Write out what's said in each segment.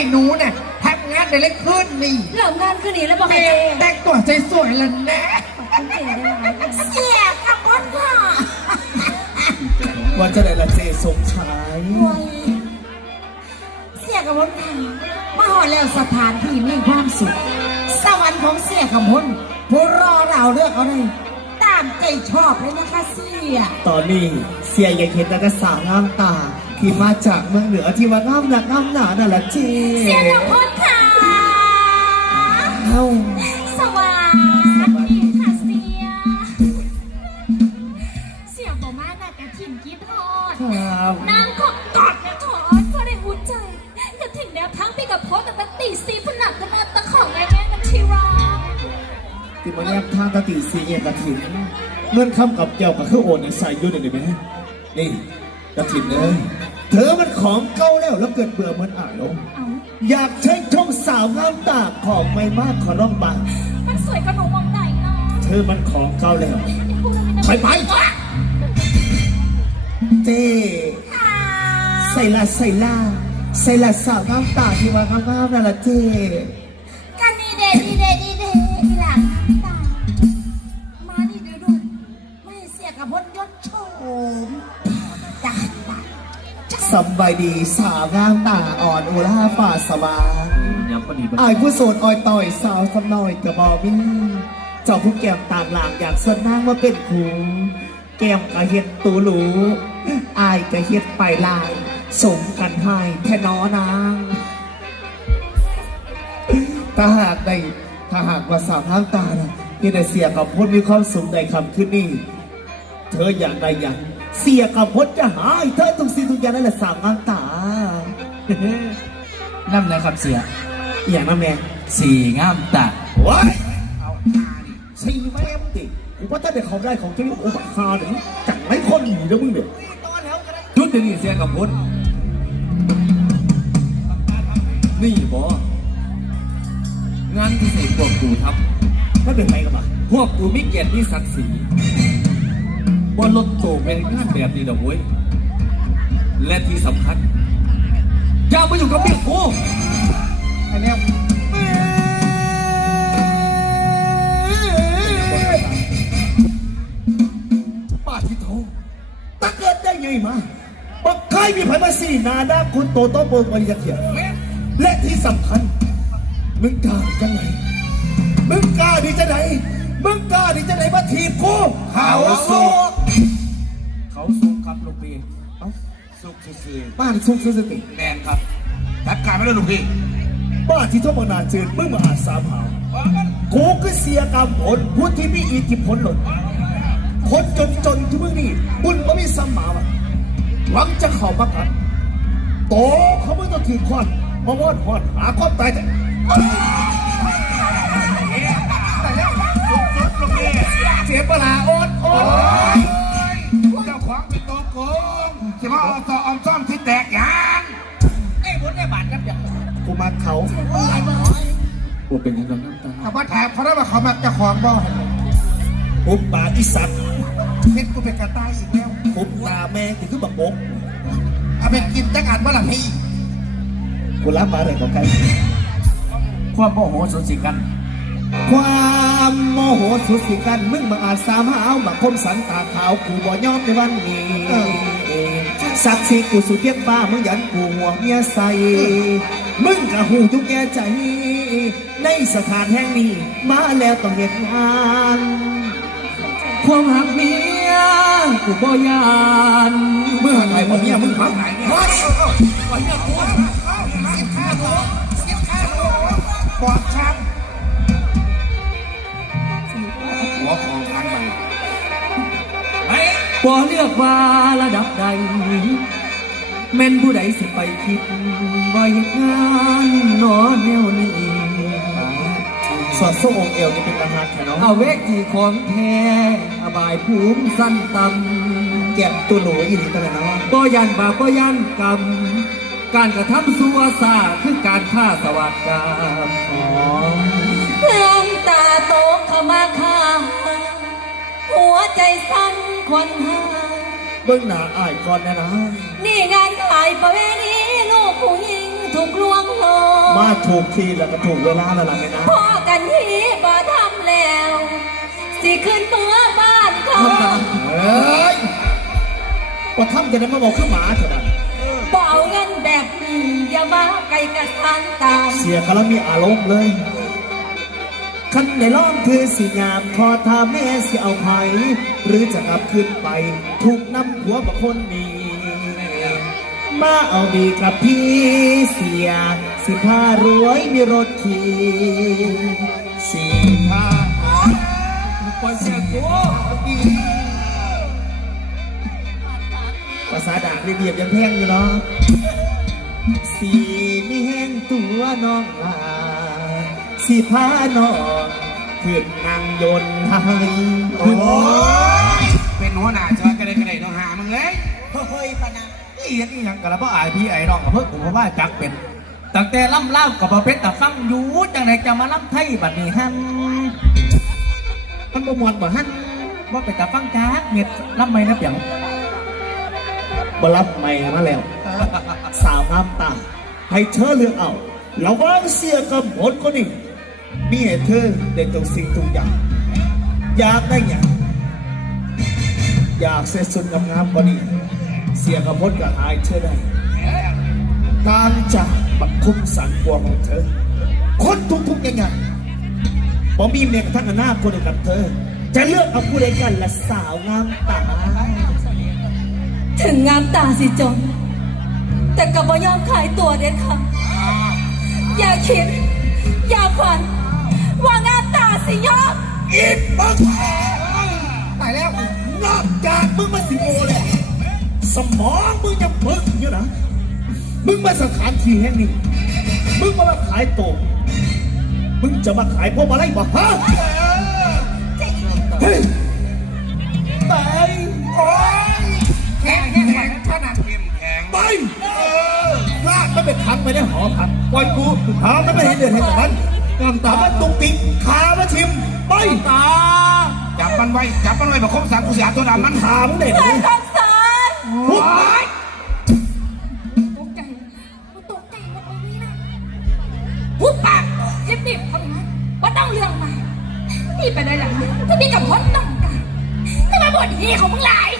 ให้หนูเนี่ยทำงานในเล็กขึ้นนี่เริ่มงานขึ้นนี่แล้วบอกแม่ให้เจแต่งตัวสวยๆแล้วนะขอบคุณเจได้ไหมเสียกับคนพ่อว่าจะได้ละเจสมชายรวยเสียกับคนพ่อมาหอดแล้วสถานที่มีความสุขสวรรค์ของเสียกับคนผู้รอเราเลือกเอาเลยตามใจชอบเลยนะคะเสีย ตอนนี้เสียอยากเห็นนักสาวงามตา ที่มาจากเมืองเหนือที่ว่างามหนักงามหนานั่นแหละเจเสียกับคนค่ะเอ้าสวัสดีค่ะเสีย เสียบอกมาหนักกระถิ่นคิดทอดครับนางก็กอดกระถอนเพราะได้อุ่นใจกระถิ่นแนวทั้งปีกับโพสแต่ตีสีผนักกันมาตะของไอ้แม่กันทีรักที่มาแยกทางตะติสีเงียกระถินเงินคำกับเกี่ยวกับเครื่องโอนในใส่อยุ่นได้ไหมนี่กระถินเลย เธอมันของเก่าแล้วแล้วเกิดเบื่อเหมือนอ่านลงเอาอยากใช้ช่องสาวงามตาของไม่มากขอร้องบางมันสวยกระหนูมองไหนเนาะเธอมันของเก่าแล้วไอ้คู่นั้นไม่ไปได้ไปเจ้ค่ะใส่ละใส่ละใส่ละสาวงามตาที่ว่างามๆนั่นละเจ้ สบายดีสาวงามตาอ่อนอุลาฝ่าสว่างยำพอดีอายผู้โสดออยต่อยสาวสำน้อยกระบอกมีเจ้าผู้แก้มตามหลางอยากสนนางว่าเป็นคูแก้มกะเฮ็ดตูหรูอายกะเฮ็ดไปลาย สมกันให้แค่น้อนางถ้าหากได้ถ้าหากว่าสาวทางตาน่ะที่ได้เสียกับพจน์มีความสุขในคำขึ้นนี่ เธออยากได้อย่าง เสียกับพจน์จะหายเธอทุกสิ่งทุกอย่างนั่นแหละสาวทางตาน้ำนะครับเสียอย่างนั้นแม่สี่งามตาว้ายสี่แม่มติกูว่าถ้าเด็กเขาได้ของที่นี่โอ้บักฮาเดี๋ยวมึงจังไม่คนอยู่เดี๋ยวมึงเดี๋ยวจุดเดี๋ยวนี้เสียกับพุทธนี่บองานที่ใส่พวกกูทถ้าเป็นไงกันบ้างำพวกกูมีเกียรติมีศักดิ์ศรี ว่าลดโตเป็นงานแบบนี้ดอกเว้ย และที่สำคัญอย่ามาอยู่กับเมียกูอันเนี้ยป้าที่โทตะเกิดได้ไงมาบักใครมีไผมาสี่นาด้าคุณโตโต้โบกวันยาเขียนและที่สำคัญ มึงกล้าดีจังไหนมึงกล้าดีจังไหนมึงกล้าดีจังไหนมาถีบกูเขาสุก เขาสุกครับลูกพี่เอ้าสุกซื่อป้าที่ซุกซื้อสติๆแมนครับจัดการไม่ได้ลูกพี่ป้าที่ทบนาจืดมึงมาอาจสามหาวกูก็เสียกรรมผลผู้ที่มีอิทธิพลหล่นคนจนจนๆที่มึงนี่บุญไม่มีสัมมาวะหวังจะเข้ามากันโตเขาไม่ต้องถือควันมาวอดหอดหาความตายแต่เสียปลาอ ดอดเจ้าของเป็นตัวโกงจะมาเอาต่อออมซ่อมที่แตกยางไอ้บุญไอ้บาทครับอย่างกูมาเขากูเป็นยังไงน้ำตาแต่ว่าถามเขาได้ว่าเขามาเจ้าของบ่ปุ๊บปาอีสัตว์เห็นกูเป็นกระต่ายอีกแล้วปุบตาแม่งที่คือบักบกเอาไปกินจักอันว่าหลังพี่กูรับมาเลยกับใครความโมโหสุดสิกันความ โมโหสุดสิกันมึงมาอาจสามหาวบักคมสันตาขาวกูบ่ยอมในวันนี้สักดิ์ศรีกูสุดเพียงฟ้ามึงยันกูหัวเมียใส่มึงกะหูทุกแก่ใจ ในสถานแห่งนี้ มาแล้วต้องเหตุงานความหักเมียกูบ่ยานเมื่อไหร่บ่เมียมึงหักไหนเนี่ยมาดิกินข้าวหนูกินข้าวหนูปอดช้ำหั บ่เลือกว่าระดับใดแม่นผู้ใดสิไปคิดว่าเหตุงานนอแนวนี้สอดโซ่องค์เอวนี่เป็นทหารแค่น้องเอาเวทีของแท้อบายภูมิสั้นต่ำแก็บตัวหนูอีหลีตัวน้องบ่ยันบาปบ่ยันกรรมการกระทำสัวซาคือการฆ่าสวัสดกรรมอ๋อน้ำตาตกเข้ามาข้าง หัวใจสั่นควันหาเบื้องหน้าอายก่อนนะนะนี่งานขายประเวณีลูกผู้หญิงถูกลวงหลอมาถูกทีแล้วก็ถูกเวลาแล้วล่ะแม่นะพอกันทีบ่ทำแล้ว สิขึ้นเมื่อบ้านเขาเอ้ยว่าทำจะได้มาบอกขึ้นหมาเถอะนะบ่เอาเงินแบบนี้อย่ามาไกลกระทันตามเสียกแล้วมีอารมณ์เลย คันในล้อมคือสิงามพอทาแม่สิเอาไผหรือจะกลับขึ้นไป ถูกน้ำหัวบางคนมี มาเอาดีกับพี่เสีย สิพารวยมีรถขี่สีพาปล่อยเสียกูภาษาด่างเรียบยังแพงอยู่เนาะสีมีแห้งตัวน้องลา สิพาน้องขึ้นนางยนต์ให้โอ้ยเป็นหัวหน้าจอยกระเด็นกระเด็นต้องหามึงเลยเฮ้ยปะนะนี่ยังนี่ยังกะละบ่อายพี่ไอ้น้องกับเพิ่งผมว่าจักเป็นตั้งแต่ล่ำเล่ากับบ่เป็ดแต่ฟังอยู่จังไหนจะมาล่ำไทยบัดนี้ฮันมันบ่มวนบ่ฮั่นว่าเป็นแต่ฟังจักเม็ดล่ำไม่นับอย่างบรับไม่มาแล้ว สาวงามตาให้เธอเลือกเอาระหว่างเสียกับผลก็นี่ มีให้เธอได้ทุกสิ่งทุกอย่าง อยากได้อย่างอยากเสร็จสุดงามๆก็นี่เสียกับผลก็หายเธอได้การจากบักคุมสันพวงของเธอ คนทุกๆยังไงผมมีเมียกระทั่งหน้าคนกับเธอ จะเลือกเอาผู้ใดกันละสาวงามตา ถึงงามตาสิจนแต่ก็บ่ยอมขายตัวเด็ดค่ะ อย่าคิด อย่าฝัน ตายแล้ว นอกจากมึงมาสิโอเลยสมองมึงจะมึกอยู่นะมึงมาสถานที่แห่งนี้ มึงมาขายโตะมึงจะมาขายพวกอะไรบ่ฮะเฮ้ยไปแข็งแข็งแข็งขนาดเข้มแข็งไปลากไม่เป็นคันไปได้หอพักปล่อยกูหาไม่ไปเห็นเดือดเห็นแต่มันกำตามันตุกติกขามาชิมไปตา จับมันไว้ จับมันไว้แบบคมสารกูเสียตัวดำมันถามเด็กไอ้เลยคำสารพุกไปตกใจกูตกใจว่าตรงนี้นะหุบปากยิบดิบทำไงว่าต้องเรื่องมานี่ไปได้หลังถ้ามีกับพ้นต้องการทำไมบทนี้ของมึงหลาย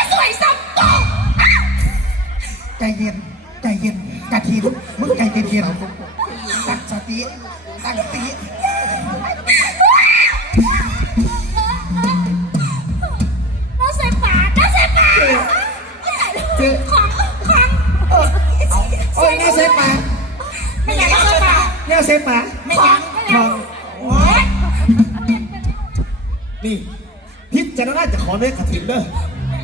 อีมาสวยสับโตอ้าวใจเย็น ใจเย็นกะทินมึงใจเย็นเย็นๆตั้งสติตั้งสติน้าใส่ปากน้าใส่ปากเจ๊ของของโอ้ยน่าเซฟปากไม่อยากน้าใส่ปากน่าเซฟปากไม่อยากไม่อยากโอ๊ยนี่พิจารณาจะขอเนื้อกระถิ่นเด้อ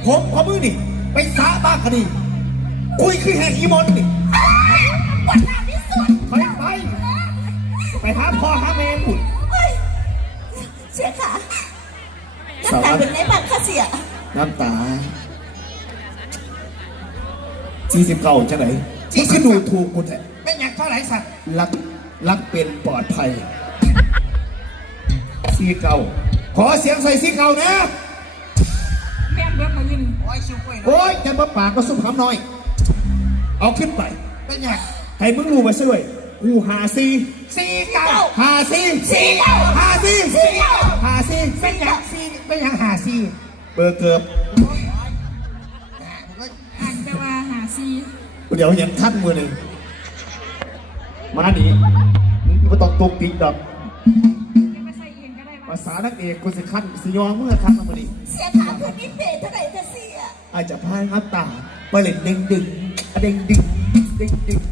ผมขอมือนี่ ไปสาบ้านคดีคุยคือแหกอีมอนนี่ปวดหน้าที่สุดไปไปไปหาพ่อหาแม่บุญเสียค่ะน้ำตาเป็นไงบ้างคะเสียน้ำตาสี่สิบเก้าจะไหนมึงคือดูถูกกูแท้ไม่อยากเท่าไหร่สัตว์รักรักเป็นปลอดภัยสีเก่าขอเสียงใส่สีเก่านะแม่งเบิดมา ยินโอ้ยชิวกล้วยโอ้ยจะมาปากก็ซุ่มคำน้อย เอาขึ้นไป เป็นอยางให้มึงรู้ไปซะด้วยกูหาซีสี่เก้าหาซีสี่เก้าหาซีสี่เก้าหาซีเป็นอยางสี่เป็นอยางหาสี่เบอร์เกือบอ่านไปว่าหาซีเดี๋ยวเห็นท่านมือหนึ่งมาหนีมึงไม่ต้องตกติกดอกมาใส่เองก็ได้ว่าภาษานักเอกกูสิคันสิยองเมื่อคันมามือนี้เสียขาคืนนี้เปรตเท่าไหร่จะเสีย อาจจะพายงัดตาไปเล่นเด้งดึงเด้งดึงเด้งดึง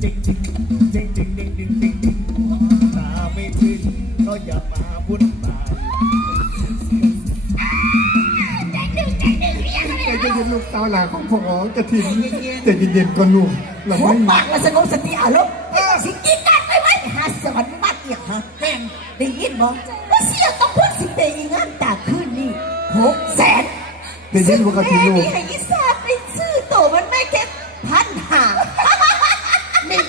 เด้งดึงเด้งดึงเด้งดึงเด้งดึงตาไม่ถึงก็อย่ามาวุ่นวายใจเย็นลูกสาวหลานของพ่อกระถิ่นใจเย็นๆก่อนลูกเราไม่ปากและสงบสติอารมณ์สิกินกันไปไหมหาสวรรค์บัดเอียกฮะแม่ได้ยินบอกว่าเสียต้องพูดสิเปย์งานตาคืนนี่หกแสน เป็นเรื่องปกติลูกซึ่งแม่นี่ให้ยิสาไปซื้อโตวมันไม่แค่พันหานี่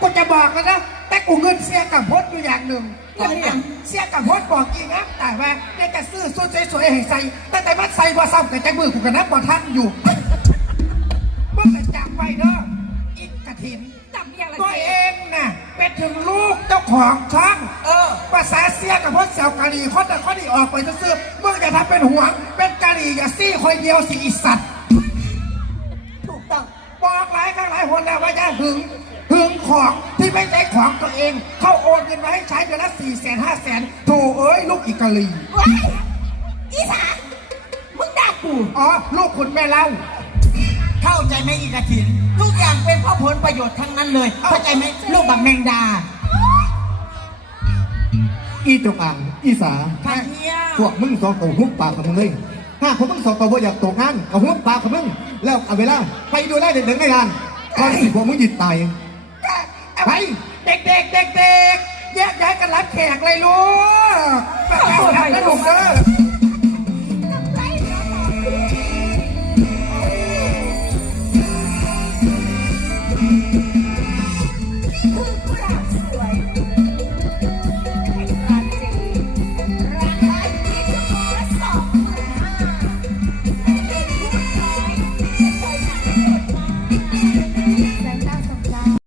กูจะบอกแล้วนะแต่กูกูเงินเสียกับพจน์อยู่อย่างหนึ่งเรื่องอย่างเสียกับพจน์บอกอีกนะแต่ว่าเนี่ยจะซื้อสุดสวยๆให้ใส่แต่แต่มันใส่บ่ซ้ำแต่ใจมือกูกับนักบ่ทันอยู่มึงจะจำไว้เด้ออีกกระถิน จำยังไงตัวเองน่ะ เป็นถึงลูกเจ้าของช่องเออภาษาเสียกับพจน์เสี่ยวกะหรี่คนแต่คนที่ออกไปซื้อๆมึงอย่าทำเป็นห่วง เป็นกะหรี่อย่าซี่คนเดียวสิอีสัตว์ ถูกต้อง บอกหลายครั้งหลายคนแล้วว่าอย่าหึงหึงของที่ไม่ใช่ของตัวเอง เขาโอนเงินมาให้ใช้เดือนละสี่แสนห้าแสนโถเอ้ยลูกอีกกะลีว้ายอีสามึงด่ากู อ๋อ ลูกคุณแม่เล่าเข้าใจไหมอีกระถิน ทุกอย่างเป็นเพราะผลประโยชน์ทั้งนั้นเลย เข้าใจไหมลูกบักแมงดา อีจงอ่างอีสาค่ะเฮีย พวกมึงสองตัวหุบปากของมึงเลยถ้าพวกมึงสองตัวบ่อยากตกงานก็หุบปากของมึงแล้วเอาเวลาไปดูแลเด็กๆในงานก่อนที่พวกมึงหยุดตายไปเด็กเด็กเด็กเด็กๆแยกย้ายกันรับแขกเลยลูกแบบแบบนะลูกเด้อ